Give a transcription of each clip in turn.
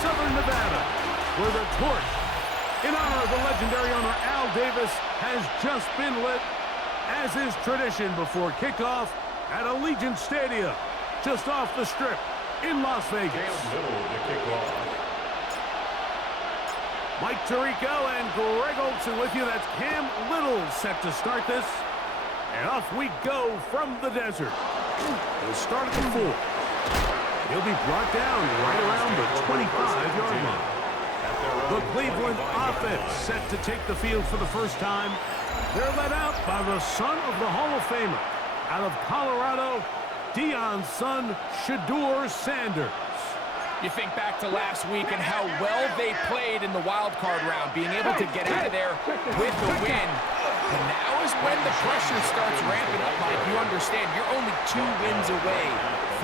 Southern Nevada, where the torch, in honor of the legendary owner Al Davis, has just been lit, as is tradition before kickoff at Allegiant Stadium, just off the Strip in Las Vegas. Mike Tirico and Greg Olson with you. That's Cam Little set to start this. And off we go from the desert. We'll start at the 4. He'll be brought down right around the 25-yard line. The Cleveland offense set to take the field for the first time. They're led out by the son of the Hall of Famer. Out of Colorado, Deion's son, Shedeur Sanders. You think back to last week and how well they played in the wild card round, being able to get out of there with the win. And now is when the pressure starts ramping up, Mike. You understand, you're only 2 wins away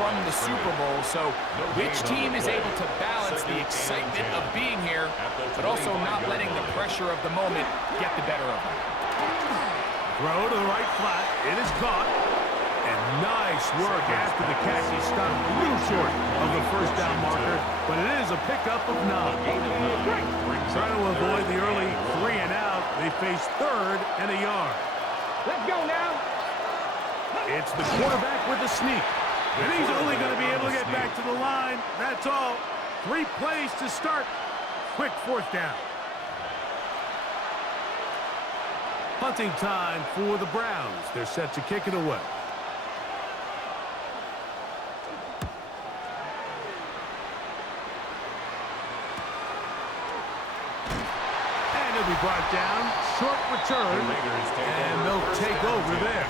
from the Super Bowl, so which team is able to balance the excitement of being here, but also not letting the pressure of the moment get the better of them? Throw to the right flat. It is caught. And nice work after the catch. He stopped a little short of the first down marker, but it is a pickup of 9. Trying to avoid the early 3 and out. They face 3rd and a yard. Let's go now. It's the quarterback with the sneak. And he's only going to be able to get back to the line. That's all. 3 plays to start. Quick 4th down. Punting time for the Browns. They're set to kick it away. And he'll be brought down. Short return. And they'll take over there.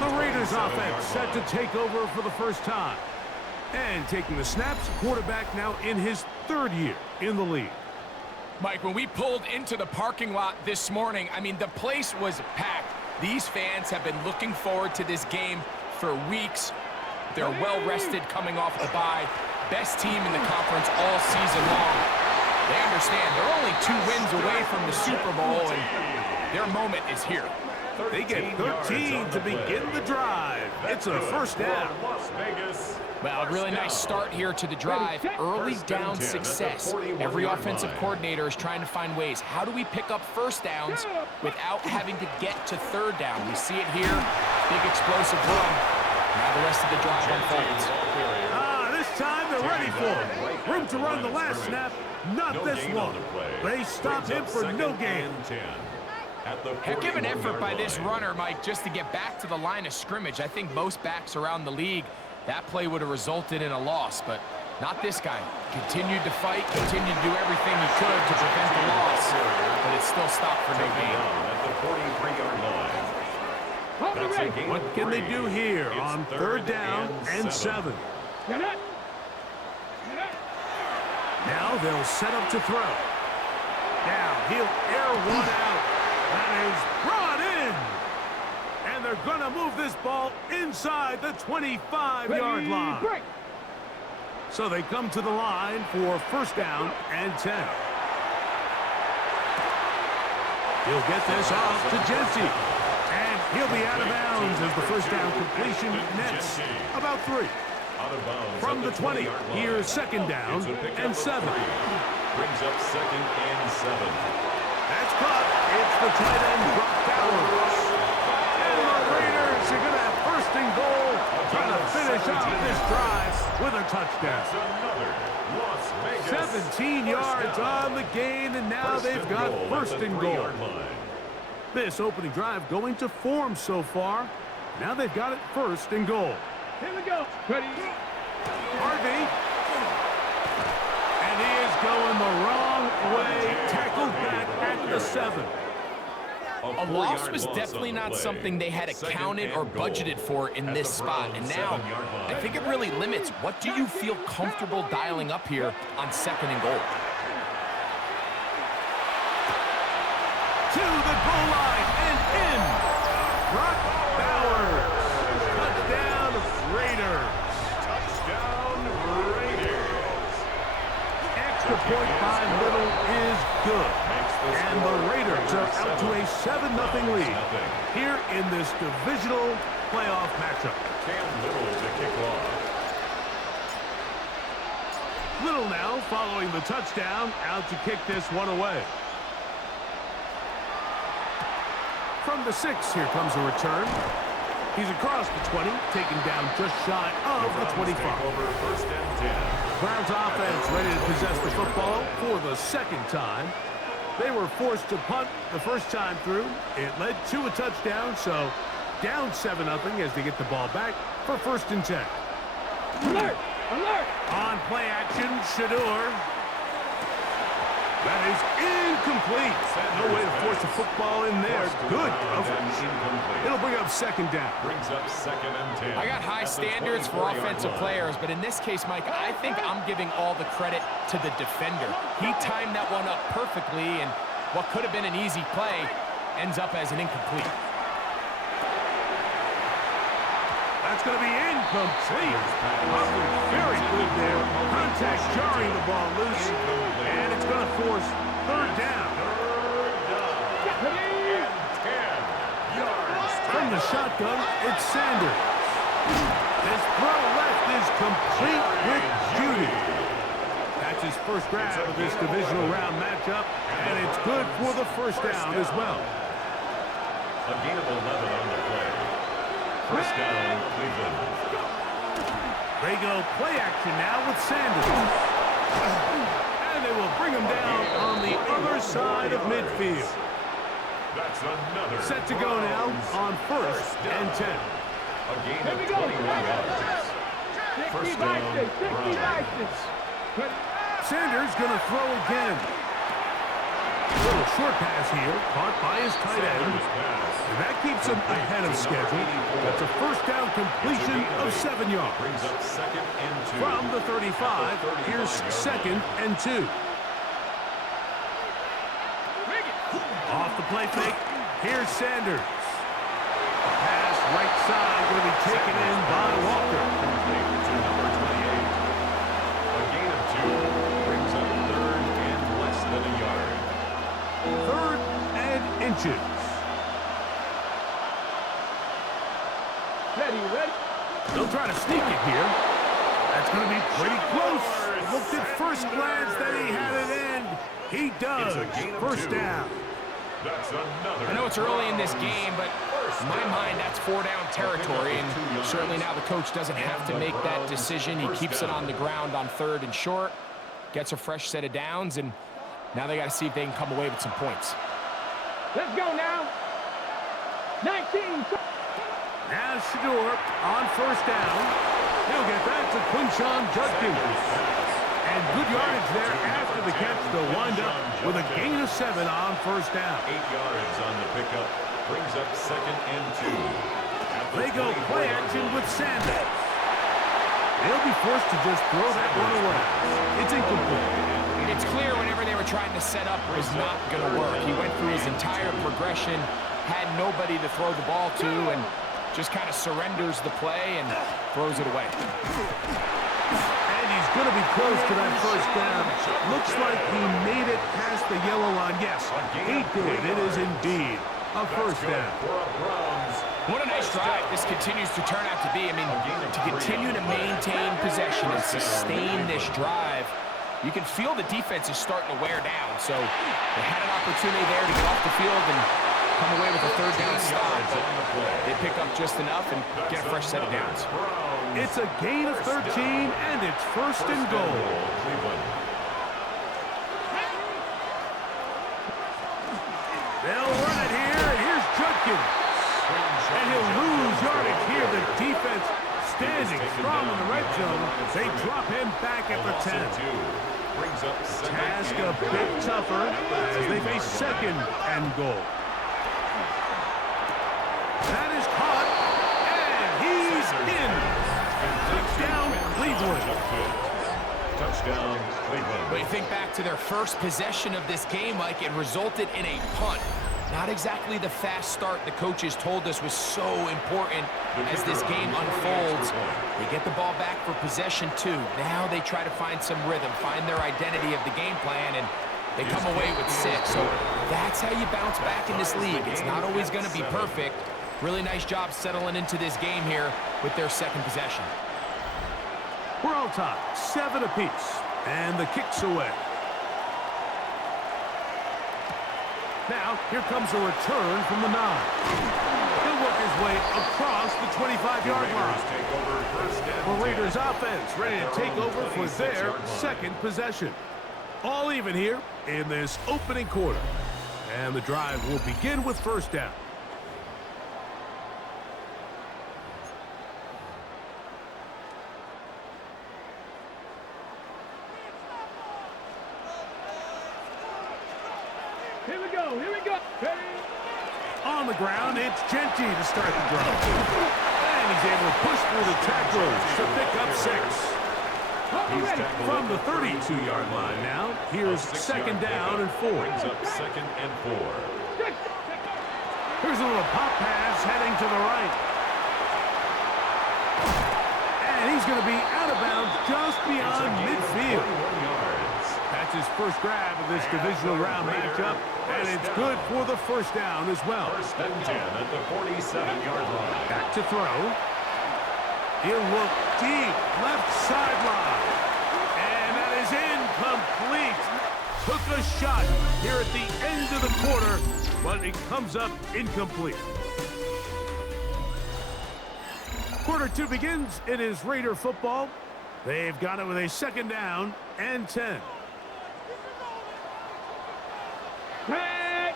The Raiders offense set to take over for the first time. And taking the snaps, quarterback now in his 3rd year in the league. Mike, when we pulled into the parking lot this morning, I mean, the place was packed. These fans have been looking forward to this game for weeks. They're well-rested coming off the bye. Best team in the conference all season long. They understand they're only 2 wins away from the Super Bowl, and their moment is here. They get 13 to begin the drive. It's a first down. Well, a really nice start here to the drive. Early down success. Every offensive coordinator is trying to find ways. How do we pick up first downs without having to get to 3rd down? We see it here. Big explosive run. Now the rest of the drive unfolds. This time they're ready for it. Room to run the last snap. Not this one. They stop him for no gain. Heck of an effort by this runner, Mike, just to get back to the line of scrimmage. I think most backs around the league, that play would have resulted in a loss, but not this guy. Continued to fight, continued to do everything he could to prevent the loss, but it still stopped for no gain. What can they do here on 3rd down and 7? Now they'll set up to throw. Now he'll air one out. That is brought in. And they're going to move this ball inside the 25-yard line. So they come to the line for first down and 10. He'll get this off to Jency. And he'll be out of bounds as the first down completion nets about 3. From the 20, here's 2nd down and 7. Brings up 2nd and 7. That's caught. It's the tight end, Brock Bowers. And the Raiders are going to have 1st and goal, trying to finish off this drive with a touchdown. 17 yards on the gain, and now they've got 1st and goal. This opening drive going to form so far. Now they've got it 1st and goal. Here we go. Ready. Harvey. And he is going the wrong way. Tackled back at the 7. A loss was definitely not something they had accounted or budgeted for in this spot. And now, I think it really limits what do you feel comfortable dialing up here on 2nd and goal. To the goal line and in. Brock Bowers. Touchdown Raiders. Extra point by Little is good. And the Raiders are out to a 7-0 lead here in this divisional playoff matchup. Little now following the touchdown, out to kick this one away. From the 6, here comes a return. He's across the 20, taken down just shy of the 25. Over 1st and 10. Browns offense ready to possess the football for the second time. They were forced to punt the first time through. It led to a touchdown, so down 7-0 as they get the ball back for 1st and 10. Alert! Alert! On play action, Shador. That is incomplete. No way to force the football in there. Good coverage. It'll bring up 2nd down. Brings up 2nd and 10. I got high standards for offensive players, but in this case, Mike, I think I'm giving all the credit to the defender. He timed that one up perfectly, and what could have been an easy play ends up as an incomplete. That's going to be incomplete. Very good there. Contact jarring the ball loose, and it's going to force 3rd down. From the shotgun, it's Sanders. This throw left is complete with Judy. That's his first grab of this divisional round matchup, and it's good for the 1st down as well. A gain of 11 on the play. 1st down, Cleveland. They go play action now with Sanders. And they will bring him down on the other side of midfield. That's another. Set to go now on 1st and 10. A gain of 21 yards. 1st down, Browns. Sanders going to throw again. Little short pass here, caught by his tight end. And that keeps him ahead of schedule. That's a 1st down completion of 7 yards. Brings up 2nd and 2. From the 35, here's 2nd and 2. Off the play fake, here's Sanders. A pass right side going to be taken in by Walker. To number 28. A gain of 2 brings up 3rd and less than a yard. 3rd and inches. Ready? They'll try to sneak it here. That's going to be pretty close. Looked at first glance that he had it end. He does. 1st down. That's another. I know it's early in this game, but in my mind, that's 4-down territory, and certainly now the coach doesn't have to make that decision. He keeps it on the ground on 3rd and short, gets a fresh set of downs, and now they got to see if they can come away with some points. Let's go now. 19. Now Shador on 1st down. He'll get that to Quinshon Judkins. And good yardage there after the catch. They'll wind up with a gain of 7 on 1st down. 8 yards on the pickup. Brings up 2nd and 2. They go play action with Sanders. They'll be forced to just throw that one away. It's incomplete. It's clear whenever they were trying to set up was not going to work. He went through his entire progression, had nobody to throw the ball to, and just kind of surrenders the play and throws it away. And he's going to be close to that 1st down. Looks like he made it past the yellow line. Yes, he did. It is indeed a 1st down. What a nice drive this continues to turn out to be. I mean, to continue to maintain possession and sustain this drive, you can feel the defense is starting to wear down. So they had an opportunity there to get off the field and come away with a 3rd down stop, but they pick up just enough and get a fresh set of downs. It's a gain of 13, and it's 1st and goal. They'll run it here, and here's Judkins. And he'll lose yardage here. The defense standing strong in the red zone. They drop him back at the 10. Task a bit tougher as they face 2nd and goal. That is caught, and he's in. Touchdown, Cleveland. Touchdown, Cleveland. But you think back to their first possession of this game, Mike, it resulted in a punt. Not exactly the fast start the coaches told us was so important as this game unfolds. They get the ball back for possession 2. Now they try to find some rhythm, find their identity of the game plan, and they come away with 6. So that's how you bounce back in this league. It's not always going to be perfect. Really nice job settling into this game here with their 2nd possession. We're all tied, 7 apiece. And the kick's away. Now, here comes a return from the 9. He'll work his way across the 25-yard line. The Raiders offense ready to take over for their second possession. All even here in this opening quarter. And the drive will begin with first down. Here we go. Here we go. Ready? On the ground, it's Genty to start the drive. And he's able to push through the tacklers to pick up 6. From the 32-yard line now, here's second down and 4. Brings up second and 4. Here's a little pop pass heading to the right. And he's going to be out of bounds just beyond midfield. That's his first grab of this divisional round matchup, and it's good for the first down as well. First and 10 at the 47-yard line. Back to throw. He'll look deep, left sideline. And that is incomplete. Took a shot here at the end of the quarter, but it comes up incomplete. Quarter 2 begins. It is Raider football. They've got it with a second down and 10. Red.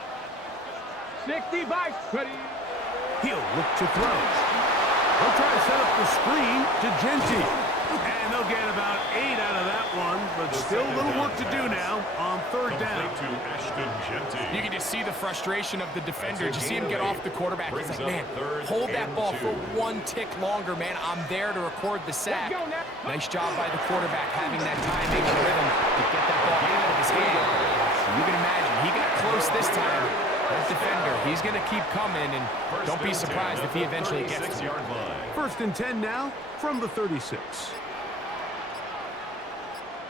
60 by 20. He'll look to throw. They'll try to set up the screen to Genty. And they'll get about 8 out of that one, but still a little work to do now on third down. You can just see the frustration of the defender. Just see him get off the quarterback. He's like, man, hold that ball for 1 tick longer, man. I'm there to record the sack. Nice job by the quarterback having that timing and rhythm to get that ball out of his hand. You can imagine, he got close this time. That defender, he's going to keep coming, and don't be surprised if he eventually gets to it. First and 10 now from the 36.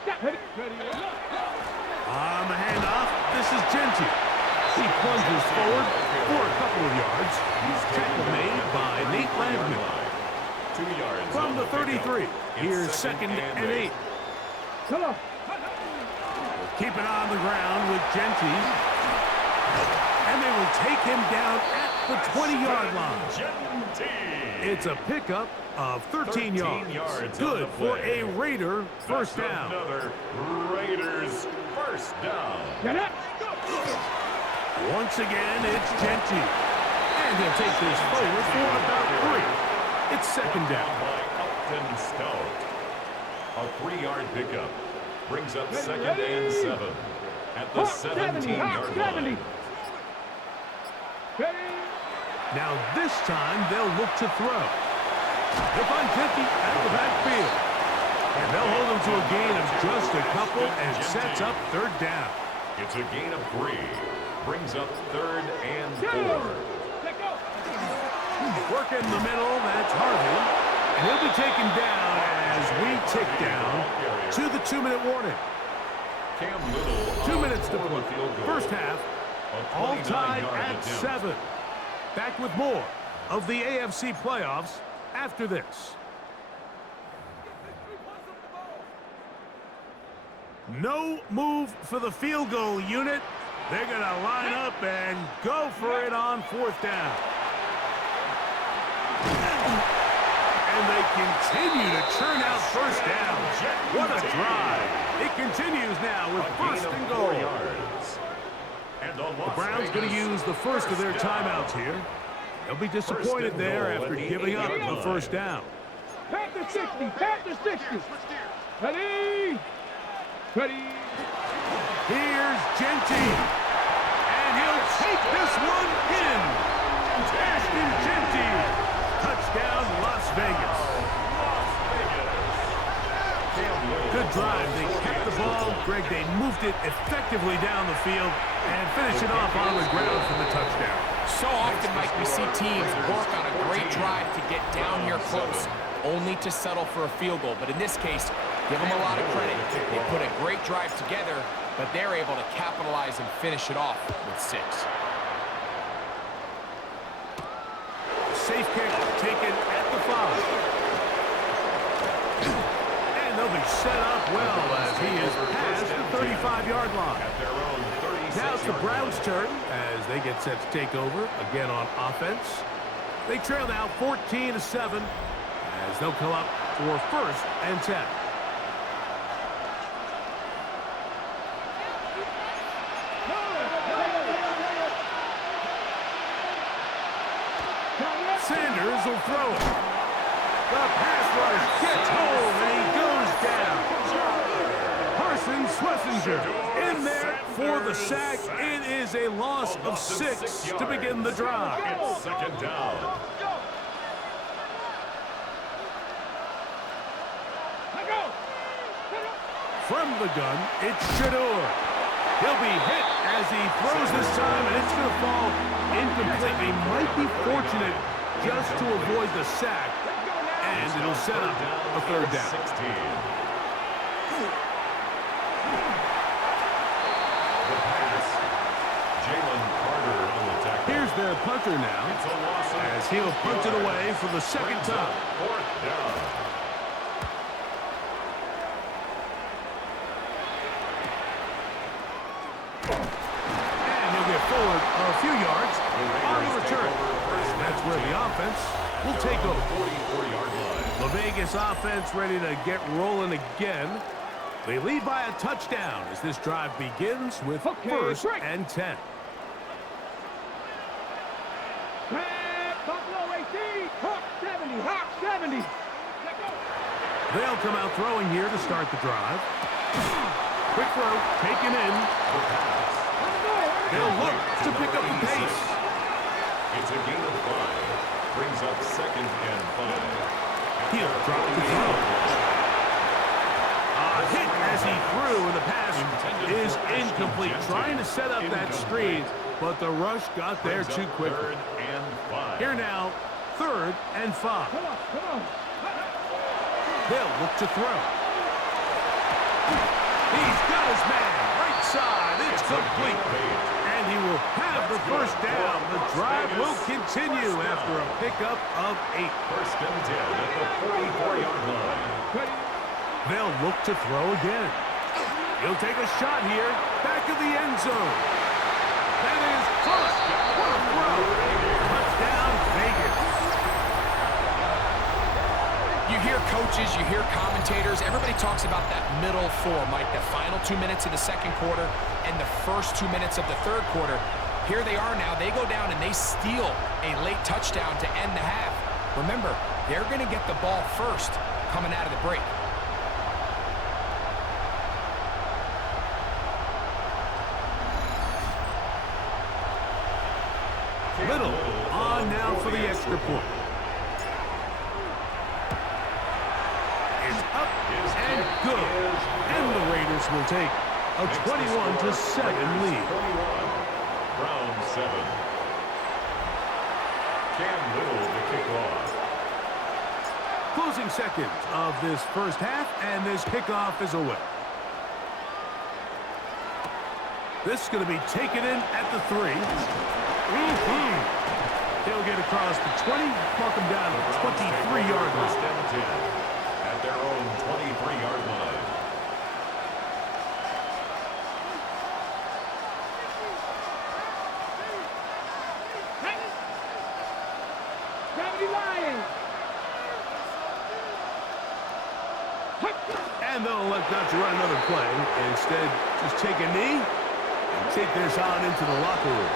On the handoff, this is Genty. He plunges forward for a couple of yards. Tackle made by Nate Landman. 2 yards From the 33, here's second and 8. Come on. Keep it on the ground with Genty. And they will take him down at the 20-yard line. It's a pickup of 13 yards. Good for a Raider first down. Another Raiders first down. Get up. Once again, it's Genty. And he'll take this forward for about 3. It's second down. By Upton Stout. A 3-yard pickup. Brings up second and 7 at the 17-yard line. Now this time they'll look to throw. They'll find Genty at the backfield. And they'll hold him to a gain of just a couple and sets up third down. It's a gain of 3. Brings up third and 4. Work in the middle, that's Harvey. And he'll be taken down as we tick down to the 2-minute warning. Cam Little 2 minutes to for play. the field goal. First half, all tied at attempt. 7. Back with more of the AFC playoffs after this. No move for the field goal unit. They're going to line up and go for it on fourth down. And they continue to churn out first down. What a drive. It continues now with first and goal. The Browns going to use the first of their timeouts here. They'll be disappointed there after giving up the first down. Panther 60. Panther 60. Ready. Ready. Here's Genty. And he'll take this one in. Ashton Genty. Touchdown, Las Vegas. Good drive. They kept the ball. Greg, they moved it effectively down the field and finished it off on the ground for the touchdown. So often, Mike, we see teams work on a great drive to get down here close, only to settle for a field goal. But in this case, give them a lot of credit. They put a great drive together, but they're able to capitalize and finish it off with 6. Safe kick taken at the 5. And And they'll be set up well as he is past the 35-yard line. At their own 36-yard Now it's the Browns' line. turn as they get set to take over again on offense. They trail now 14-7 as they'll come up for 1st and 10. Sanders will throw it. The pass rush gets home and he goes down. Carson Schlesinger in there for the sack. It is a loss of 6 to begin the drive. It's 2nd down. From the gun, it's Shador. He'll be hit as he throws this time, and it's going to fall incomplete. He might be fortunate just to avoid the sack, and it'll set up a 3rd down. 16. The pass. Jalen Carter on the tackle. Here's their punter now, It's a loss of as he'll punt it away for the 2nd time. 4th down. And he'll get forward a few yards on the return. And that's where the offense will take over. 44-yard line. The Vegas offense ready to get rolling again. They lead by a touchdown as this drive begins with 1st and 10. Buffalo 18. Hawk 70. Hawk 70. They'll come out throwing here to start the drive. Quick throw, taken in. They'll look to pick up the pace. It's a gain of 5. Brings up 2nd and 5. He'll drop the throw. A hit as he threw, and the pass is incomplete. Trying to set up that screen, but the rush got there too quickly. 3rd and 5. Here now, 3rd and 5. Come on. They'll look to throw. He's got his man. Right side. It's complete. And he will have the 1st down. The drive will continue after a pickup of 8. 1st and 10 at the 44-yard line. They'll look to throw again. He'll take a shot here. Back of the end zone. That is caught. What a throw. Touchdown, Vegas. You hear coaches, you hear commentators, everybody talks about that middle 4, Mike, the final 2 minutes of the 2nd quarter and the first 2 minutes of the 3rd quarter. Here they are now. They go down and they steal a late touchdown to end the half. Remember, they're going to get the ball first coming out of the break. Little on now for the extra point. It's up and good. And the Raiders will take a 21-7 lead. 21. Browns 7. Cam Little to kick off. Closing seconds of this 1st half, and this kickoff is away. This is going to be taken in at the 3. He'll get across the 20, mark him down to the 23-yard line. 1st and 10 at their own 23-yard line. And they'll elect not to run another play. Instead, just take a knee and take this on into the locker room.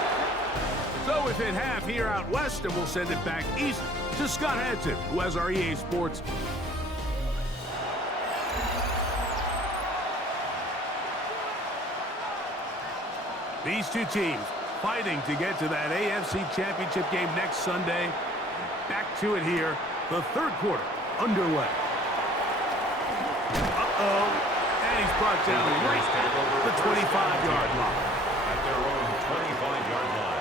So within half here out west, and we'll send it back east to Scott Hanson, who has our EA Sports. These two teams fighting to get to that AFC Championship game next Sunday. Back to it here, the 3rd quarter underway. And he's brought down right at the 25-yard line. At their own 25-yard line.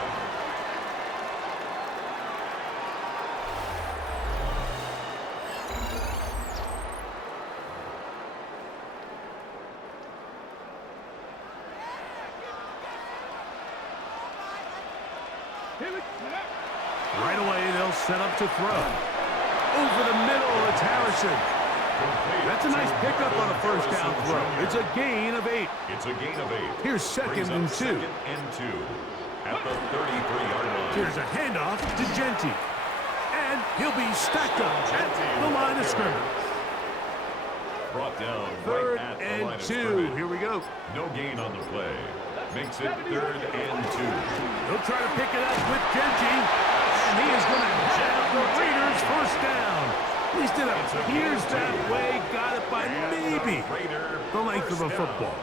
Right away, they'll set up to throw. Over the middle, it's Harrison. That's a nice pickup on a first down throw. It's a gain of 8. It's a gain of 8. Here's second and 2. Second and 2 at the 33-yard line. Here's a handoff to Genty. And he'll be stacked up at the line of scrimmage. Brought down Third right at the and line of 2. scrimmage. Here we go. No gain on the play. Makes it third and 2. He'll try to pick it up with Genty. And he is going to have the Raiders first down. At least it appears that way. Got it by maybe the length of a football.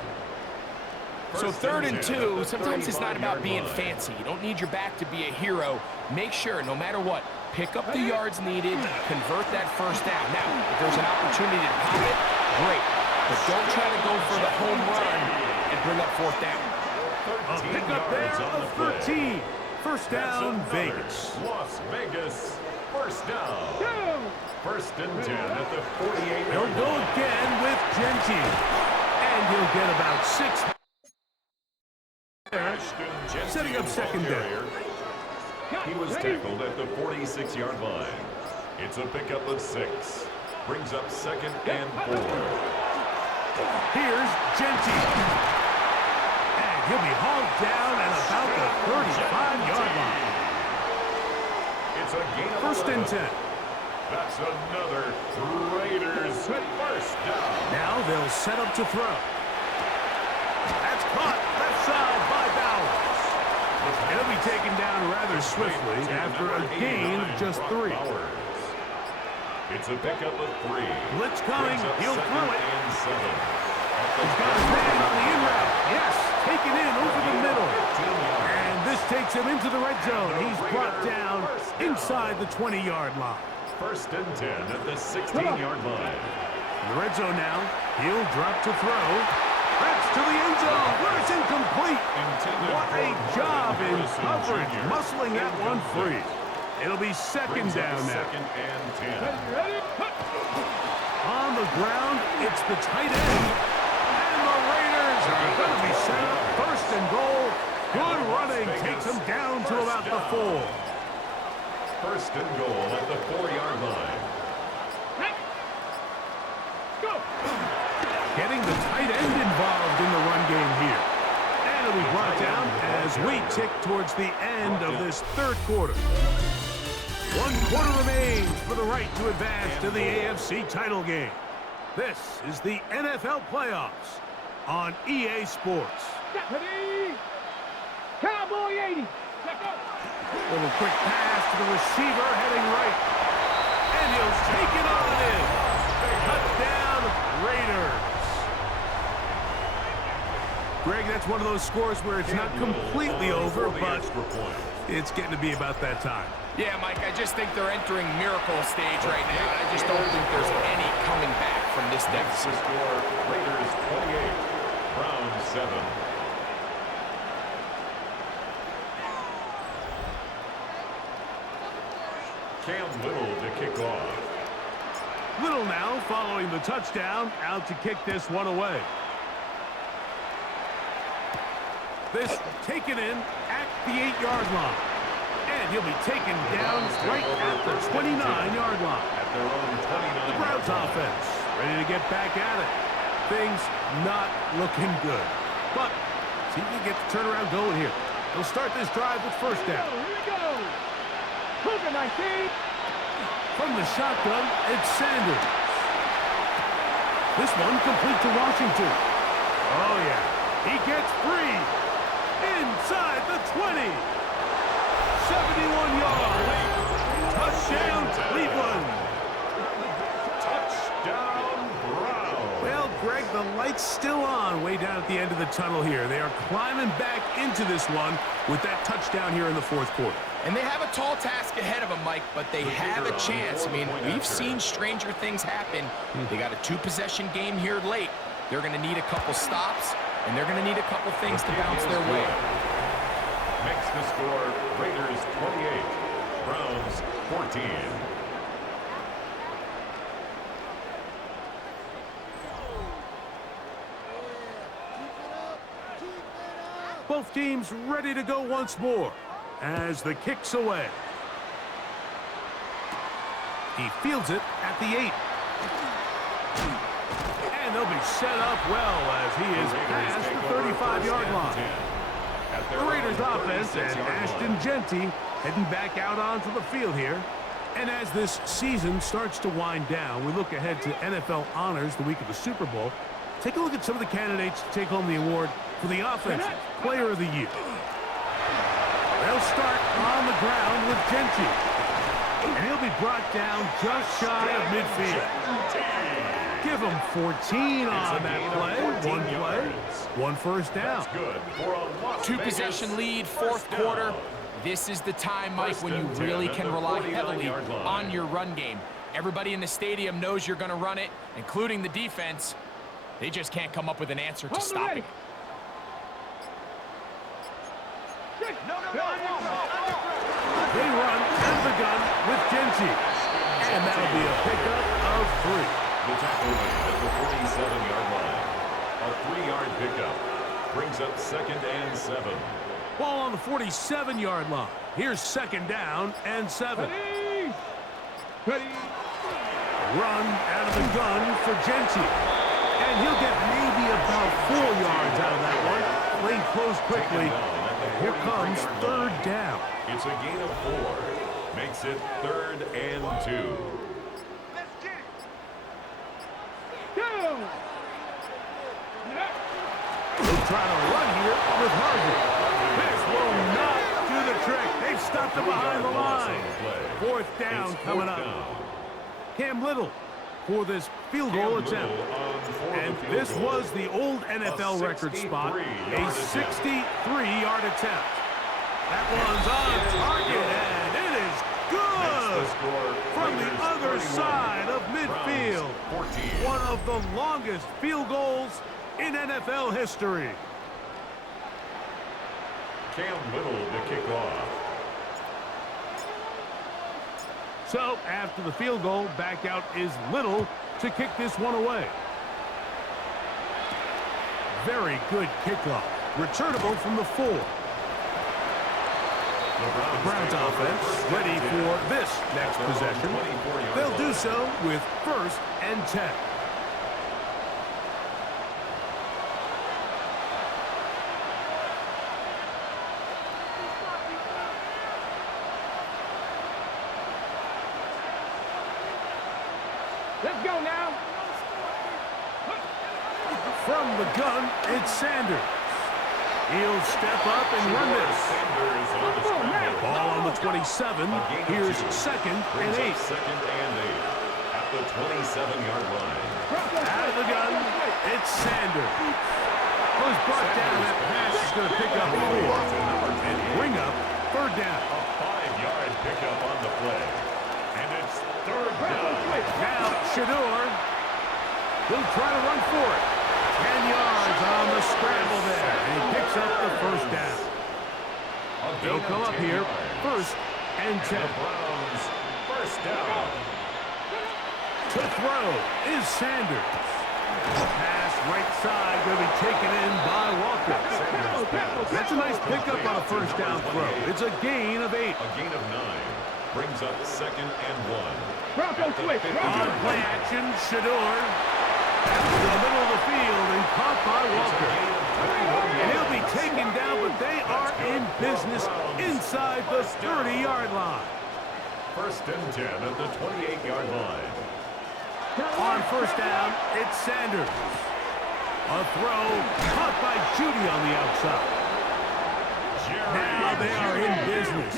So third and 2, sometimes it's not about being fancy. You don't need your back to be a hero. Make sure, no matter what, pick up the yards needed, convert that first down. Now, if there's an opportunity to pop it, great. But don't try to go for the home run and bring up fourth down. A pickup there of 13. First down, Vegas. Las Vegas, first down. First and 10 at the 48. He'll go again with Genty. And he'll get about 6. Setting up second down. He was tackled at the 46-yard line. It's a pickup of 6. Brings up second and 4. Here's Genty. And he'll be hauled down at about the 35-yard line. It's a gain of First and 11. 10. That's another Raiders first down. Now they'll set up to throw. That's caught left side by Bowers. He'll be taken down rather swiftly after a gain of just 3. It's a pickup of 3. Blitz coming. He'll throw it. And 7. He's got his man on the in route. Yes, taken in over the middle. And this takes him into the red zone. He's brought down inside the 20-yard line. First and 10 at the 16-yard line. In the red zone now. He'll drop to throw. That's to the end zone, where it's incomplete. What a job in coverage, muscling that one free. It'll be second down now. Second and 10. On the ground, it's the tight end. And the Raiders are going to be set up first and goal. Good running takes them down to about the 4. First and goal at the 4-yard line. Getting the tight end involved in the run game here. And it'll be brought down as we tick towards the end of this third quarter. 1 quarter remains for the right to advance to the AFC title game. This is the NFL playoffs on EA Sports. Cowboy 80. Little quick pass to the receiver heading right. And he'll take it on in. Touchdown, Raiders. Greg, that's one of those scores where it's not completely over, but it's getting to be about that time. Yeah, Mike, I just think they're entering miracle stage right now. I just don't think there's any coming back from this deficit. Score, Raiders 28, Browns 7. Cam Little to kick off. Little now following the touchdown, out to kick this one away. This taken in at the 8-yard line. And he'll be taken down right at the 29-yard line. At their own 29. The Browns offense ready to get back at it. Things not looking good. But see if we can get the turnaround going here. They'll start this drive with first down. Here we go. Cougar 19. From the shotgun, it's Sanders. This one complete to Washington. Oh, yeah. He gets free. Inside the 20. 71 yards. Touchdown, Cleveland. Touchdown, Browns. Well, Greg, the light's still on way down at the end of the tunnel here. They are climbing back into this one with that touchdown here in the fourth quarter. And they have a tall task ahead of them, Mike, but they have a chance. I mean, we've seen stranger things happen. They got a 2-possession game here late. They're going to need a couple stops, and they're going to need a couple things to bounce their way. Makes the score Raiders 28, Browns 14. Both teams ready to go once more as the kick's away. He fields it at the 8. And they'll be set up well as he is past the 35-yard line. The Raiders offense and Ashton Genty heading back out onto the field here. And as this season starts to wind down, we look ahead to NFL honors the week of the Super Bowl. Take a look at some of the candidates to take home the award for the Offensive Player of the Year. They'll start on the ground with Genty. And he'll be brought down just shy of midfield. Give him 14 on that play. One play, one first down. Two-possession lead, fourth quarter. This is the time, Mike, when you really can rely heavily on your run game. Everybody in the stadium knows you're going to run it, including the defense. They just can't come up with an answer to stop it. They run out of the gun with Genty. And that'll be a pickup of 3. The tackle at the 47-yard line. A 3-yard pickup brings up 2nd and 7. Ball on the 47-yard line. Here's 2nd down and 7. Ready. Run out of the gun for Genty. And he'll get maybe about 4 yards out of that one. Lane closed quickly. Here comes 3rd down. It's a gain of 4. Makes it 3rd and 2. They'll try to run here with Harvey. This will not do the trick. They've stopped him behind the line. 4th down coming up. Cam Little for this field goal attempt. And this was the old NFL record spot, a 63-yard attempt. That one's on target, and it is good from the other side of midfield. One of the longest field goals in NFL history. Cam Little to kick off. So, after the field goal, back out is Little to kick this one away. Very good kickoff. Returnable from the 4. The Browns offense ready for this next possession. They'll do so with 1st and 10. Let's go now. From the gun, it's Sanders. He'll step up and run this. Ball on the 27. Here's 2nd and 8. 2nd and 8 at the 27-yard line. Out of the gun, it's Sanders. Who's brought down. That pass is going to pick up 4 and bring up 3rd down. A 5-yard pickup on the play. And it's 3rd down. Now, Shador. He'll try to run for it. 10 yards on the scramble there. And he picks up the 1st down. They'll come up here, 1st and 10. The Browns, 1st down. To throw is Sanders. Pass right side going to be taken in by Walker. That's a nice pickup on a 1st down throw. It's a gain of 8. A gain of 9 brings up 2nd and 1. Bronco switch. On play action, Shador. To the middle of the field and caught by Walker. And he'll be taken down, but they are in business inside the 30-yard line. 1st and 10 at the 28-yard line. On 1st down, it's Sanders. A throw caught by Judy on the outside. Now they are in business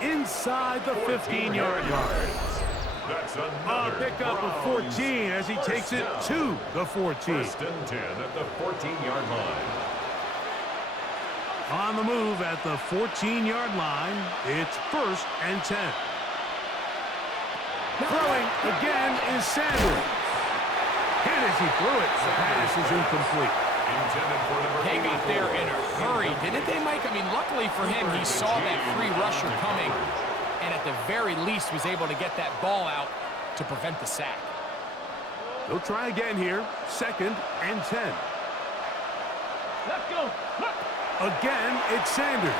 inside the 15-yard line. That's A pickup of 14 as he takes it to the 14. 1st and 10 at the 14-yard line. On the move at the 14-yard line, it's 1st and 10. Throwing again is Sanders. And as he threw it, the pass is incomplete. They got there in a hurry, didn't they, Mike? I mean, luckily for him, he saw that free rusher coming, and at the very least was able to get that ball out to prevent the sack. They'll try again here, 2nd and 10. Let's go. Again, it's Sanders.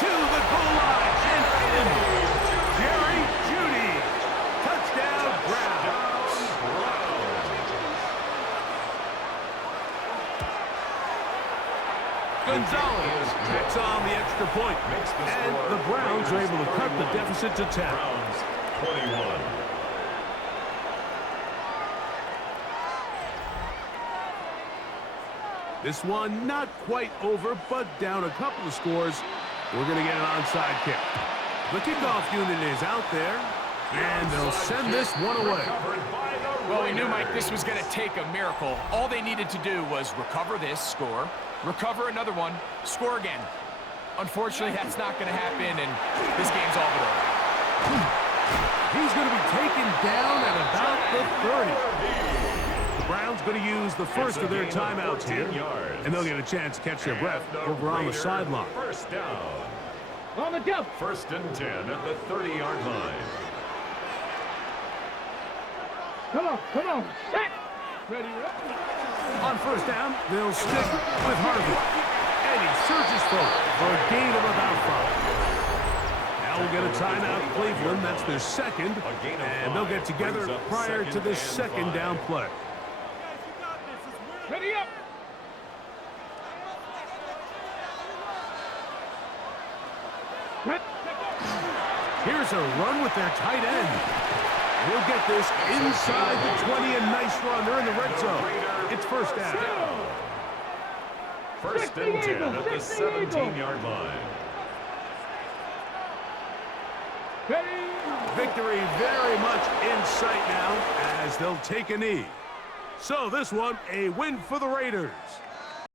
To the goal line and in. Jerry Jeudy. Touchdown, Gonzalez picks on the extra point. And the Browns are able to cut the deficit to 10. Browns 21. This one not quite over, but down a couple of scores. We're going to get an onside kick. The kickoff unit is out there, and they'll send this one away. Well, we knew, Mike, this was going to take a miracle. All they needed to do was recover this, score, recover another one, score again. Unfortunately, that's not going to happen, and this game's all but over. He's going to be taken down at about the 30. The Browns going to use the first of their timeouts here, and they'll get a chance to catch their breath over on the sideline. First down. On the jump. First and 10 at the 30-yard line. Come on. Set. Ready, On first down, they'll stick with Harvey. And he surges forward for a gain of about 5. Now we'll get a timeout, Cleveland. That's their second. And they'll get together prior to this second down play. Ready up. Here's a run with their tight end. He'll get this inside the 20, a nice run. They're in the red zone. It's first down. First and 10 at the 17-yard line. Victory very much in sight now as they'll take a knee. So this one, a win for the Raiders.